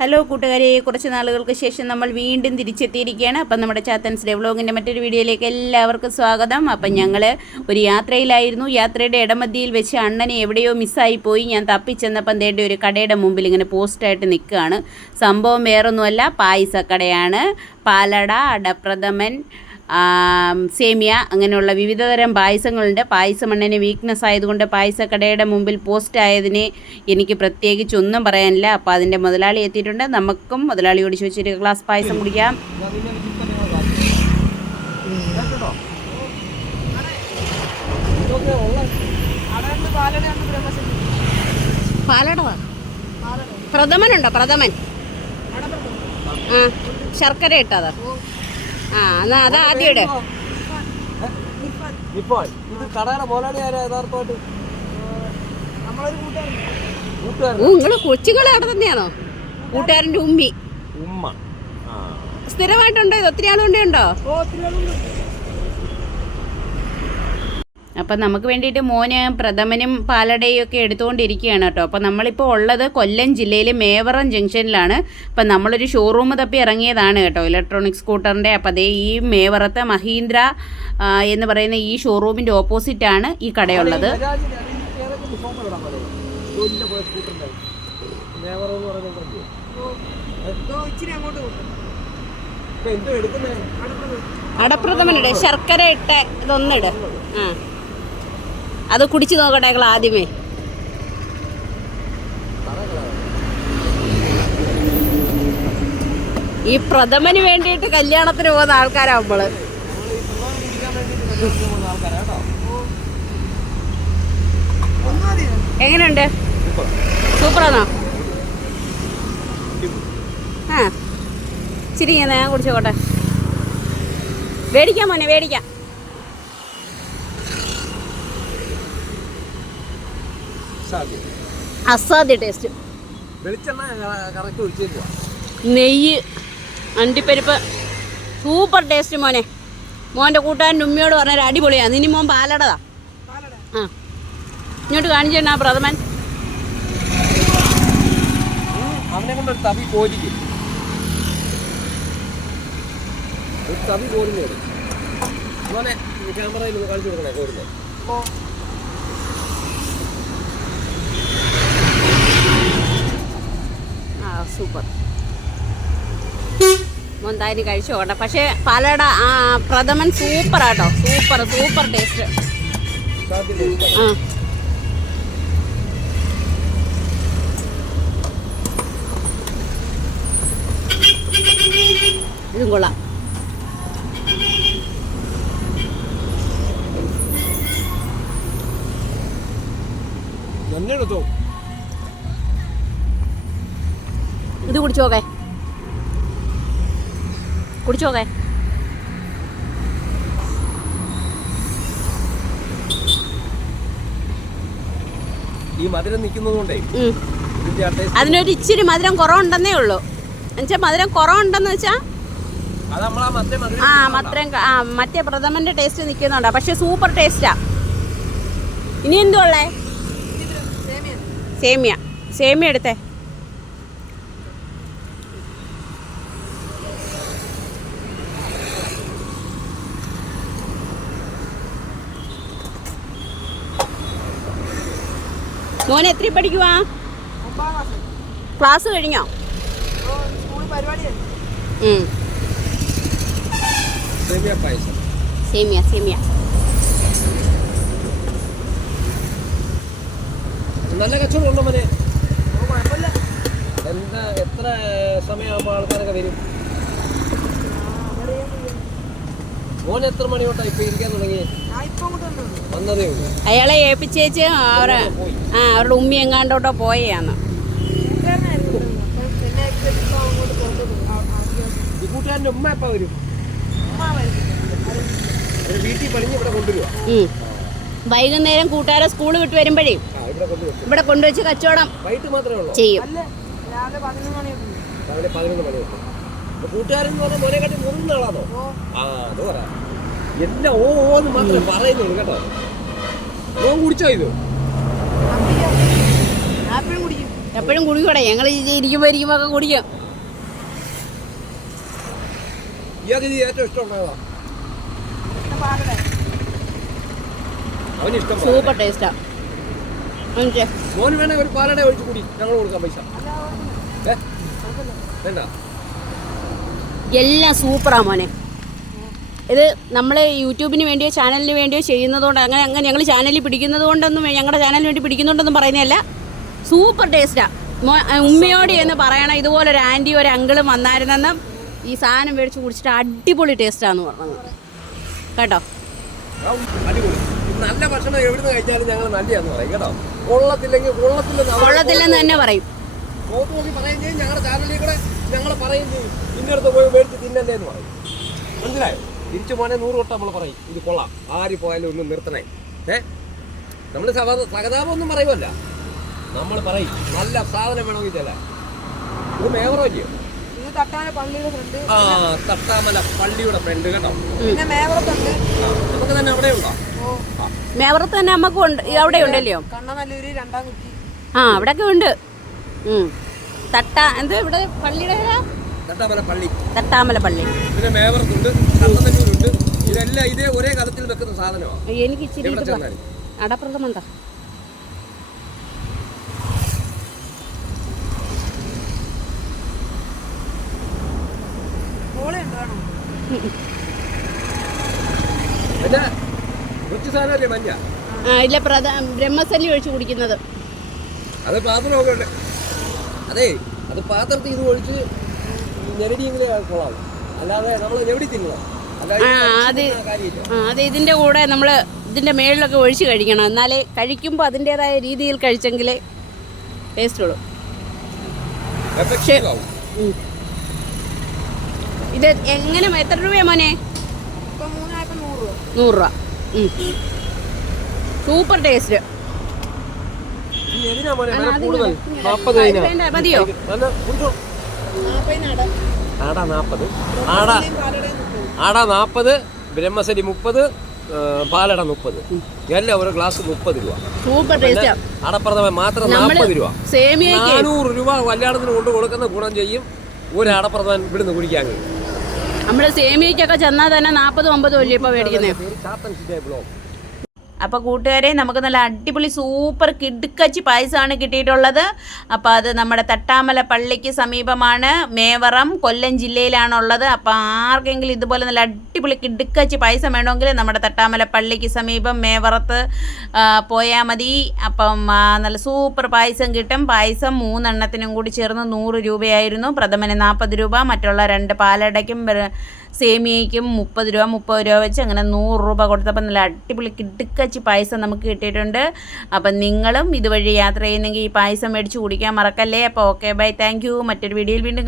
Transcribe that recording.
Hello കൂട്ടുകാരെ. കുറച്ച് നാളുകൾക്ക് ശേഷം നമ്മൾ വീണ്ടും തിരിച്ചെത്തിയിരിക്കുകയാണ്. അപ്പം നമ്മുടെ ചാത്തൻസ് ഡെവലോഗിന്റെ മറ്റൊരു വീഡിയോയിലേക്ക് എല്ലാവർക്കും സ്വാഗതം. അപ്പം ഞങ്ങൾ ഒരു യാത്രയിലായിരുന്നു. യാത്രയുടെ ഇടമധ്യയിൽ വെച്ച് അണ്ണനെ എവിടെയോ മിസ്സായി പോയി. ഞാൻ തപ്പിച്ചെന്നപ്പം തേണ്ട ഒരു കടയുടെ മുമ്പിൽ ഇങ്ങനെ പോസ്റ്റായിട്ട് നിൽക്കുകയാണ്. സംഭവം വേറൊന്നുമല്ല. പായസക്കടയാണ്. പാലട അടപ്രഥമൻ സേമിയ അങ്ങനെയുള്ള വിവിധതരം പായസങ്ങളുണ്ട്. പായസം വീക്ക്നെസ് ആയതുകൊണ്ട് പായസക്കടയുടെ മുമ്പിൽ പോസ്റ്റ് ആയതിനെ എനിക്ക് പ്രത്യേകിച്ച് ഒന്നും പറയാനില്ല. അപ്പോൾ അതിന്റെ മുതലാളി എത്തിയിട്ടുണ്ട്. നമുക്കും മുതലാളിയോട് ചോദിച്ചൊരു ഗ്ലാസ് പായസം കുടിക്കാം. പ്രഥമനുണ്ടോ? പ്രഥമൻ? ആ ശർക്കര ഇട്ടതാ. ആ എന്നാ അത് ആദ്യം ഇട് ഇപ്പോൾ ഇത് കടയുടെ മുതലാളി ആരാ യഥാർത്ഥമായിട്ട്? കൂട്ടുകാരൻ. ഓ നിങ്ങൾ കൊച്ചുകളെ അവിടെ തന്നെയാണോ? കൂട്ടുകാരന്റെ ഉമ്മി. ഉമ്മ. ആ. സ്ഥിരമായിട്ടുണ്ടോ? ഇത് ഒത്തിരി ആളുണ്ടോ. അപ്പം നമുക്ക് വേണ്ടിയിട്ട് മോന് പ്രഥമനും പാലടയും ഒക്കെ എടുത്തുകൊണ്ടിരിക്കുകയാണ് കേട്ടോ. അപ്പം നമ്മളിപ്പോൾ ഉള്ളത് കൊല്ലം ജില്ലയിലെ മേവറം ജംഗ്ഷനിലാണ്. അപ്പം നമ്മളൊരു ഷോറൂം തപ്പി ഇറങ്ങിയതാണ് കേട്ടോ ഇലക്ട്രോണിക് സ്കൂട്ടറിന്റെ അപ്പം അതേ ഈ മേവറത്തെ മഹീന്ദ്ര എന്ന് പറയുന്ന ഈ ഷോറൂമിന്റെ ഓപ്പോസിറ്റാണ് ഈ കടയുള്ളത്. അടപ്രഥമനിട് ശർക്കര ഇട്ട ഇതൊന്നിട് ആ. അത് കുടിച്ചു നോക്കട്ടെ ഞങ്ങൾ ആദ്യമേ. ഈ പ്രഥമന് വേണ്ടിയിട്ട് കല്യാണത്തിന് പോകുന്ന ആൾക്കാരാവുമ്പോൾ എങ്ങനെയുണ്ട്? സൂപ്പറാണോ? ആ. ചിരിങ്ങനെ ഞാൻ കുടിച്ചോട്ടെ മേടിക്കാം മോനെ മേടിക്കാം. അസാധ്യ. ടേസ്റ്റ് നെയ്യ് അണ്ടിപ്പരിപ്പ് സൂപ്പർ ടേസ്റ്റ് മോനെ. മോന്റെ കൂട്ടുകാരൻ ഉമ്മയോട് പറഞ്ഞ അടിപൊളിയാണ് ഇനി മോൻ പാലടതാ. ആ. ഇങ്ങോട്ട് കാണിച്ചു ആ പ്രഥമൻ. അവനെ കൊണ്ട് തവി കോരിക്കും. ഒരു തവി കോരുന്നത് മോനെ ക്യാമറയിൽ നിന്ന് കാണിച്ചു കൊടുക്കണേ കോരുന്നത് സൂപ്പർ. മുന്തായി കഴിച്ചു പോകണ്ട പക്ഷേ പാലട ആ പ്രഥമൻ സൂപ്പർ ആട്ടോ സൂപ്പർ സൂപ്പർ ടേസ്റ്റ് ആ ഇതും കൊള്ളാം. എന്നെ കുടിച്ചോക്കെ. കുടിച്ചോക്കെ. ഈ മധുരം നിൽക്കുന്നത് കൊണ്ടേ ഉം. ഇതിന്റെ ആ ടേസ്റ്റ് അതിനൊരു ഇച്ചിരി മധുരം കുറവുണ്ടെന്നേ ഉള്ളൂ. എന്നുവെച്ചാൽ മധുരം കുറവുണ്ടെന്ന് വെച്ചാൽ ആ മധുരം ആ മറ്റേ പ്രഥമന്റെ ടേസ്റ്റ് നിൽക്കുന്നുണ്ടാ പക്ഷെ സൂപ്പർ ടേസ്റ്റാ ഇനി എന്തുള്ളേ സേമിയ. സേമിയ എടുത്തേ. മോൻ എത്ര പഠിക്കുവാ? ക്ലാസ് കഴിഞ്ഞോ. സേമിയ സേമിയ സേമിയ. നല്ല കച്ചവടം ഉണ്ടോ മോനെ? എന്താ എത്ര സമയമാകുമ്പോൾ ആൾക്കാരൊക്കെ വരും? മോൻ എത്ര മണി തൊട്ടാ ഇപ്പൊ ഇരിക്കാൻ തുടങ്ങി വന്നതേ ഉള്ളൂ അയാളെ ഏൽപ്പിച്ചേച്ച് അവരെ ആ അവരുടെ ഉമ്മി എങ്ങാണ്ടോട്ടോ പോയാണ് ഈ കൂട്ടുകാരന്റെ ഉമ്മ എപ്പോ വരും? ഒരു വീട്ടിൽ പണിഞ്ഞ് ഇവിടെ കൊണ്ടുവരുക ഉം. വൈകുന്നേരം കൂട്ടുകാരെ സ്കൂൾ വിട്ട് വരുമ്പോഴേ ഇവിടെ കൊണ്ടുവച്ച് കച്ചവടം മാത്രമേ ഉള്ളൂ? ചെയ്യും. കൂട്ടുകാരൻ എന്ന് പറഞ്ഞാൽ മോനെ കാട്ടി മുറുന്ന ആളാണോ ആ അത് പറ എല്ലാം ഓ ഓ എന്ന് മാത്രമേ പറയുന്നുള്ളൂ കേട്ടോ. ഓൻ കുടിച്ചോ ഇത്? എപ്പോഴും കുടിക്കൂടെ? ഞങ്ങൾ ഇരിക്കുമ്പോ ഇരിക്കുമ്പോ ഒക്കെ കുടിക്കും. ഇയാൾക്ക് ഇത് ഏറ്റവും ഇഷ്ടമുള്ളതാ അവന് ഇഷ്ടം സൂപ്പർ ടേസ്റ്റാ മനസ്സിലെ മോന് വേണേ ഒരു പാലട ഒഴിച്ച് കൂടി. ഞങ്ങൾ കൊടുക്കാം പൈസ. വേണ്ട. എല്ലാം സൂപ്പറാ മോനെ. ഇത് നമ്മൾ യൂട്യൂബിന് വേണ്ടിയോ ചാനലിന് വേണ്ടിയോ ചെയ്യുന്നതുകൊണ്ട് അങ്ങനെ അങ്ങനെ ഞങ്ങൾ ചാനലിൽ പിടിക്കുന്നത് കൊണ്ടൊന്നും ഞങ്ങളുടെ ചാനലിന് വേണ്ടി പിടിക്കുന്നുണ്ടെന്നും പറയുന്നതല്ല. സൂപ്പർ ടേസ്റ്റാണ് ഉമ്മയോട് എന്ന് പറയണം ഇതുപോലെ ഒരു ആന്റി ഒരു അങ്കിളും വന്നായിരുന്നെന്നും ഈ സാധനം മേടിച്ച് കുടിച്ചിട്ട് അടിപൊളി ടേസ്റ്റാന്ന് പറഞ്ഞത് കേട്ടോ? നല്ല ഭക്ഷണം എവിടുന്ന് കഴിച്ചാലും ഞങ്ങൾ നല്ലതാന്ന് പറയും കേട്ടോ? കൊള്ളത്തില്ലെങ്കിൽ കൊള്ളത്തില്ലെന്ന് തന്നെ പറയും. മുഖത്ത് നോക്കി പറയുകയും ചെയ്യും ഞങ്ങളുടെ ചാനലിൽ കൂടെ ഞങ്ങൾ പറയും ചെയ്യും. ഇന്നടുത്ത് പോയി മേടിച്ച് തിന്നല്ലേ എന്ന് പറയും. മനസ്സിലായോ? തിരിച്ചു പോകാനേ നൂറ് വട്ടം നമ്മൾ പറയും. ഇത് കൊള്ളാം. ആര് പോയാലും ഒന്നും നിർത്തണേ. ഏ? നമ്മൾ സഹതാപം ഒന്നും പറയുമല്ല നമ്മൾ പറയും നല്ല സാധനം വേണമെങ്കിൽ ചില ഇത് മേവറോ ഇല്ലയോ? ഇത് തട്ടാന പള്ളിയുടെ ഫ്രണ്ട്. ആ തട്ടാമല പള്ളിയുടെ ഫ്രണ്ട് കേട്ടോ. നമുക്ക് തന്നെ അവിടെ ഉണ്ടോ? ഓ. മേവറത്ത് തന്നെ നമുക്ക് ഉണ്ട്. അവിടെ ഉണ്ടല്ലോ കണ്ണനല്ലൂര് രണ്ടാം കുട്ടി ആ അവിടെയൊക്കെ ഉണ്ട്. തട്ട എന്ത് ഇവിടെ പള്ളിയുടെ പേരാ? തട്ടാമല പള്ളി തട്ടാമല പള്ളി പിന്നെ ഉണ്ട് കണ്ണനല്ലൂരുണ്ട് ഇതെല്ലാം ഇതേ ഒരേ കാലത്തിൽ വെക്കുന്ന സാധനമാണ് എനിക്ക് ഇച്ചിരി അടപ്രഥമം എന്താ ഇല്ല ബ്രഹ്മസല്ലി ഒഴിച്ച് കുടിക്കുന്നത്. അത് പാത്രമൊക്കെ അതെ അത് പാത്രത്തിൽ ഇത് ഒഴിച്ച് ഞെരടിയെങ്കിലേ അത് കൊള്ളാവും. അല്ലാതെ നമ്മൾ ഞെരടി തിന്നണം? അത് ഇതിന്റെ കൂടെ നമ്മൾ ഇതിന്റെ മേളിലൊക്കെ ഒഴിച്ച് കഴിക്കണം. എന്നാലേ കഴിക്കുമ്പോൾ അതിന്റേതായ രീതിയിൽ കഴിച്ചെങ്കിലേ ടേസ്റ്റ് ഉള്ളൂ. പക്ഷേ ഇത് എങ്ങനെ എത്ര രൂപയാ മോനെ? നൂറ് രൂപ. Super taste. മതിയോ? ആടാ. നാൽപ്പത് ആടാ. ആടാ നാൽപ്പത് ബ്രഹ്മസരി മുപ്പത് പാലട മുപ്പത്. എല്ലാം ഒരു ഗ്ലാസ് മുപ്പത് രൂപ. സൂപ്പർ ടേസ്റ്റാ. അടപ്രഥമൻ മാത്രം നാൽപ്പത് രൂപ. നാനൂറ് രൂപ കല്യാണത്തിന് കൊണ്ട് കൊടുക്കുന്ന ഗുണം ചെയ്യും ഒരു അടപ്രഥമൻ ഇവിടുന്ന് കുടിക്കാൻ. കഴിയും നമ്മൾ സേമിയയ്ക്കൊക്കെ ചെന്നാൽ തന്നെ നാൽപ്പത് ഒമ്പത് വലിയ ഇപ്പൊ മേടിക്കുന്നത് അപ്പോൾ കൂട്ടുകാരെ നമുക്ക് നല്ല അടിപൊളി സൂപ്പർ കിടുക്കച്ചി പായസമാണ് കിട്ടിയിട്ടുള്ളത്. അപ്പോൾ അത് നമ്മുടെ തട്ടാമല പള്ളിക്ക് സമീപമാണ് മേവറം കൊല്ലം ജില്ലയിലാണുള്ളത്. അപ്പോൾ ആർക്കെങ്കിലും ഇതുപോലെ നല്ല അടിപൊളി കിടുക്കച്ചി പായസം വേണമെങ്കിൽ നമ്മുടെ തട്ടാമല പള്ളിക്ക് സമീപം മേവറത്ത് പോയാൽ മതി. അപ്പം നല്ല സൂപ്പർ പായസം കിട്ടും. പായസം മൂന്നെണ്ണത്തിനും കൂടി ചേർന്ന് നൂറ് രൂപയായിരുന്നു. പ്രഥമന് നാൽപ്പത് രൂപ മറ്റുള്ള രണ്ട് പാലടയ്ക്കും സേമിയയ്ക്കും മുപ്പത് രൂപ മുപ്പത് രൂപ വെച്ച് അങ്ങനെ നൂറ് രൂപ കൊടുത്തപ്പോൾ നല്ല അടിപൊളി കിടുക്കച്ചി പായസം നമുക്ക് കിട്ടിയിട്ടുണ്ട്. അപ്പം നിങ്ങളും ഇതുവഴി യാത്ര ചെയ്യുന്നെങ്കിൽ ഈ പായസം മേടിച്ച് കുടിക്കാൻ മറക്കല്ലേ? അപ്പോൾ ഓക്കെ ബൈ താങ്ക് മറ്റൊരു വീഡിയോയിൽ വീണ്ടും